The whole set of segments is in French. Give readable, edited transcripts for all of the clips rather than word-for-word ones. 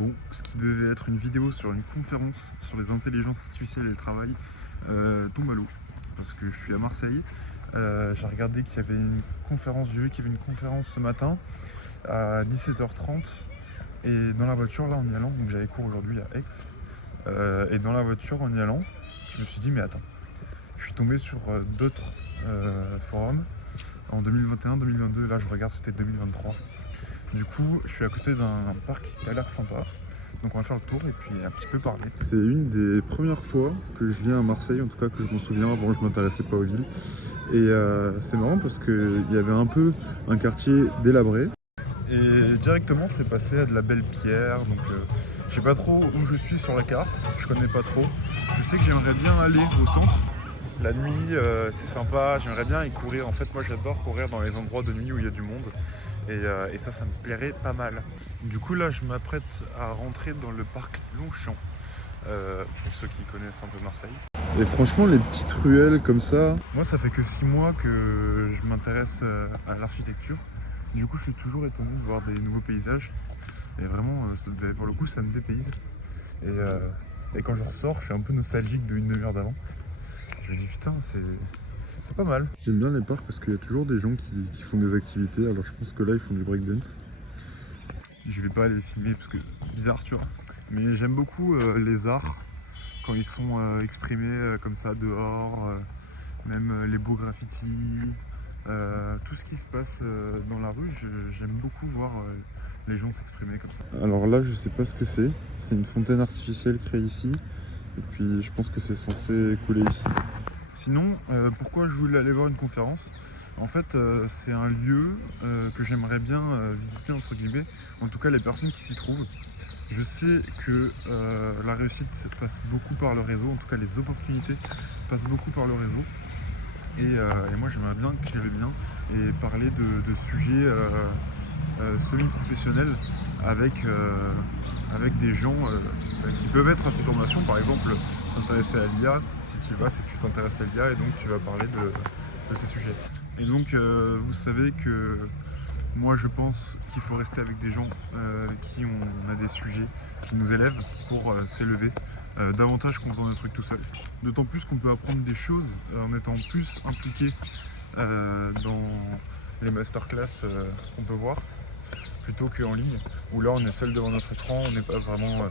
Bon, ce qui devait être une vidéo sur une conférence sur les intelligences artificielles et le travail tombe à l'eau parce que je suis à Marseille. J'ai regardé qu'il y avait une conférence, j'ai vu qu'il y avait une conférence ce matin à 17h30 et dans la voiture là en y allant, donc j'avais cours aujourd'hui à Aix, et dans la voiture en y allant, je me suis dit mais attends, je suis tombé sur d'autres forums en 2021-2022, là je regarde c'était 2023. Du coup, je suis à côté d'un parc qui a l'air sympa. Donc on va faire le tour et puis un petit peu parler. C'est une des premières fois que je viens à Marseille, en tout cas que je m'en souviens. Avant, je m'intéressais pas aux villes. Et c'est marrant parce qu'il y avait un peu un quartier délabré. Et directement, c'est passé à de la belle pierre. Donc je sais pas trop où je suis sur la carte. Je connais pas trop. Je sais que j'aimerais bien aller au centre. La nuit, c'est sympa, j'aimerais bien y courir. En fait, moi j'adore courir dans les endroits de nuit où il y a du monde. Et ça me plairait pas mal. Du coup, là, je m'apprête à rentrer dans le parc Longchamp, pour ceux qui connaissent un peu Marseille. Et franchement, les petites ruelles comme ça... Moi, ça fait que 6 mois que je m'intéresse à l'architecture. Du coup, je suis toujours étonné de voir des nouveaux paysages. Et vraiment, pour le coup, ça me dépayse. Et quand je ressors, je suis un peu nostalgique d'une demi-heure d'avant. Je me dis putain, c'est pas mal. J'aime bien les parcs parce qu'il y a toujours des gens qui font des activités. Alors je pense que là ils font du breakdance. Je vais pas aller filmer parce que bizarre tu vois. Mais j'aime beaucoup les arts quand ils sont exprimés comme ça dehors. Même les beaux graffitis. Tout ce qui se passe dans la rue, j'aime beaucoup voir les gens s'exprimer comme ça. Alors là je sais pas ce que c'est. C'est une fontaine artificielle créée ici. Et puis je pense que c'est censé couler ici. Sinon, pourquoi je voulais aller voir une conférence? En fait, c'est un lieu que j'aimerais bien visiter, entre guillemets, en tout cas les personnes qui s'y trouvent. Je sais que la réussite passe beaucoup par le réseau, en tout cas les opportunités passent beaucoup par le réseau. Et moi j'aimerais bien créer le mien et parler de sujets semi-professionnels avec des gens qui peuvent être à ces formations, par exemple s'intéresser à l'IA. Si tu y vas, c'est que tu t'intéresses à l'IA et donc tu vas parler de ces sujets. Et donc vous savez que moi je pense qu'il faut rester avec des gens qui ont des sujets qui nous élèvent pour s'élever davantage qu'en faisant des trucs tout seul. D'autant plus qu'on peut apprendre des choses en étant plus impliqué dans les masterclass qu'on peut voir plutôt qu'en ligne où là on est seul devant notre écran, on n'est pas vraiment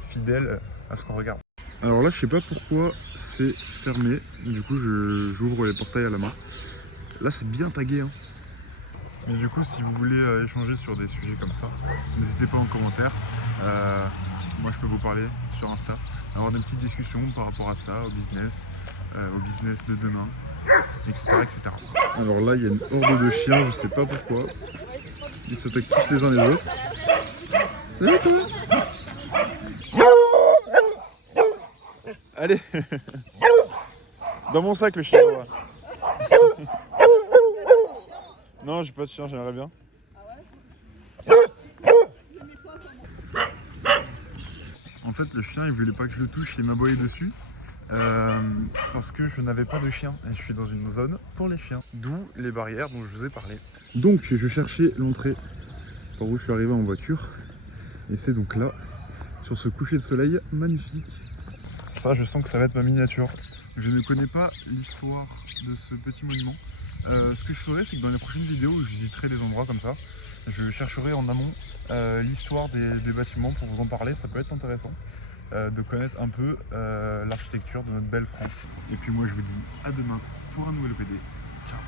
fidèle à ce qu'on regarde. Alors là je sais pas pourquoi c'est fermé, du coup j'ouvre les portails à la main. Là c'est bien tagué hein. Mais du coup si vous voulez échanger sur des sujets comme ça, n'hésitez pas en commentaire. Moi je peux vous parler sur Insta, avoir des petites discussions par rapport à ça, au business de demain, etc., etc. Alors là il y a une horde de chiens, je sais pas pourquoi. Ils s'attaquent tous les uns les autres. Salut toi! Allez! Dans mon sac le chien là. Non j'ai pas de chien, j'aimerais bien. En fait le chien il voulait pas que je le touche, il m'aboyait dessus. Parce que je n'avais pas de chien et je suis dans une zone pour les chiens. D'où les barrières dont je vous ai parlé. Donc je cherchais l'entrée par où je suis arrivé en voiture. Et c'est donc là, sur ce coucher de soleil magnifique. Ça je sens que ça va être ma miniature. Je ne connais pas l'histoire de ce petit monument. Ce que je ferai c'est que dans les prochaines vidéos où je visiterai des endroits comme ça, je chercherai en amont l'histoire des bâtiments pour vous en parler, ça peut être intéressant. De connaître un peu l'architecture de notre belle France. Et puis moi je vous dis à demain pour un nouvel OPD. Ciao.